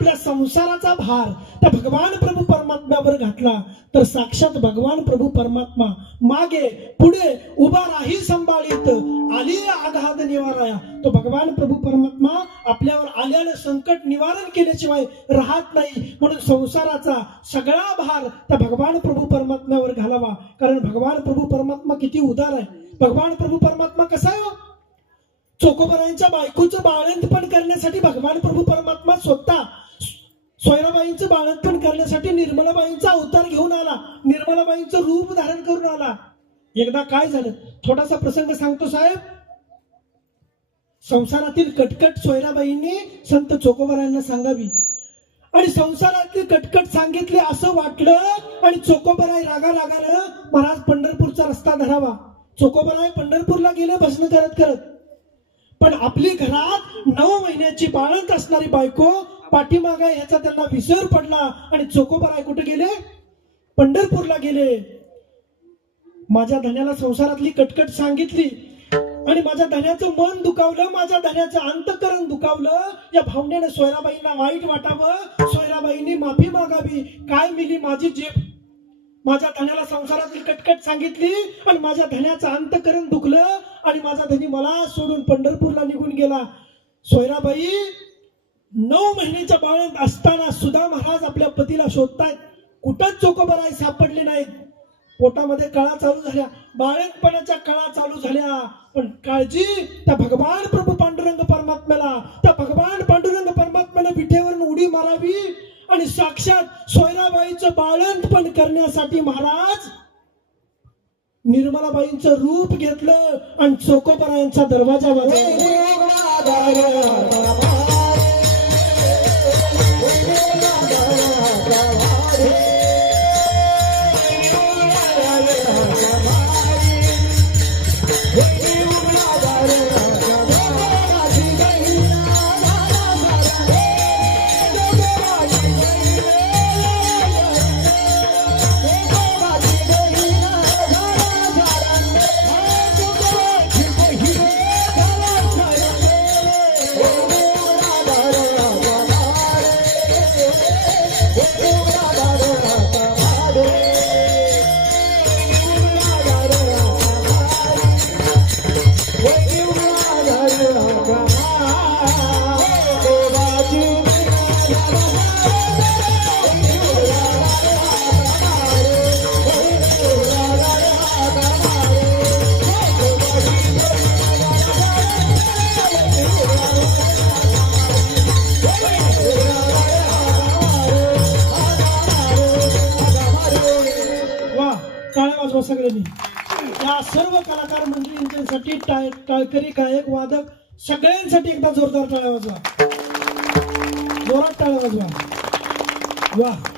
आपल्या संसाराचा भार त्या भगवान प्रभू परमात्म्यावर घातला तर साक्षात भगवान प्रभू परमात्मा मागे पुढे उभा राही संभाळीत आली आघात निवाराया. तो भगवान प्रभू परमात्मा आपल्यावर आलेलं संकट निवारण केल्याशिवाय राहत नाही. म्हणून संसाराचा सगळा भार त्या भगवान प्रभू परमात्म्यावर घालावा. कारण भगवान प्रभू परमात्मा किती उदार आहे. भगवान प्रभू परमात्मा कसा आहे? चोकोबरायांच्या बायकोचं बाळंतपण करण्यासाठी भगवान प्रभू परमात्मा स्वतः सोयराबाईंचं बाळंतपण करण्यासाठी निर्मलाबाईंचा अवतार घेऊन आला. निर्मलाबाईंचं रूप धारण करून आला. एकदा काय झालं, थोडासा प्रसंग सांगतो साहेब. संसारातील कटकट सोयराबाईंनी संत चोकोबरायांना सांगावी आणि संसारातील कटकट सांगितले असं वाटलं आणि चोकोबराय रागानं महाराज पंढरपूरचा रस्ता धरावा. चोकोबराय पंढरपूरला गेले भजन करत करत. पण आपली घरात 9 महिन्याची बाळंत असणारी बायको पाठीमागे ह्याचा त्यांना विसर पडला आणि चोकोबराय कुठे गेले? पंढरपूरला गेले. माझ्या धन्याला संसारातली कटकट सांगितली आणि माझ्या धन्याचं मन दुखावलं, माझ्या धन्याचं अंतःकरण दुखावलं. या भावनेने सोयराबाईंना वाईट वाटावं, सोयराबाईंनी माफी मागावी. काय मिली माझी जीभ. माझ्या धन्याला संसारातील कटकट सांगितली आणि माझ्या धन्याचं अंतःकरण दुखलं आणि माझा धनी मला सोडून पंढरपूरला निघून गेला. सोयराबाई 9 महिन्याच्या बाळंत असताना सुद्धा महाराज आपल्या पतीला शोधतायत. कुठंच चोकोबराय सापडले नाहीत. पोटामध्ये कळा चालू झाल्या, बाळंतपणाच्या कळा चालू झाल्या. पण काळजी त्या भगवान प्रभू पांडुरंग परमात्म्याला, त्या भगवान पांडुरंग परमात्म्याला विठेवरून उडी मारावी आणि साक्षात सोयराबाईचं बाळंतपण करण्यासाठी महाराज निर्मलाबाईंचं रूप घेतलं आणि चोकोबरायांचा दरवाजा वाजवला. सगळ्यांनी या सर्व कलाकार मंडळींसाठी टाळकरी गायक वादक सगळ्यांसाठी एकदा जोरदार टाळ्या वाजवा, जोरात टाळ्या वाजवा. वाह.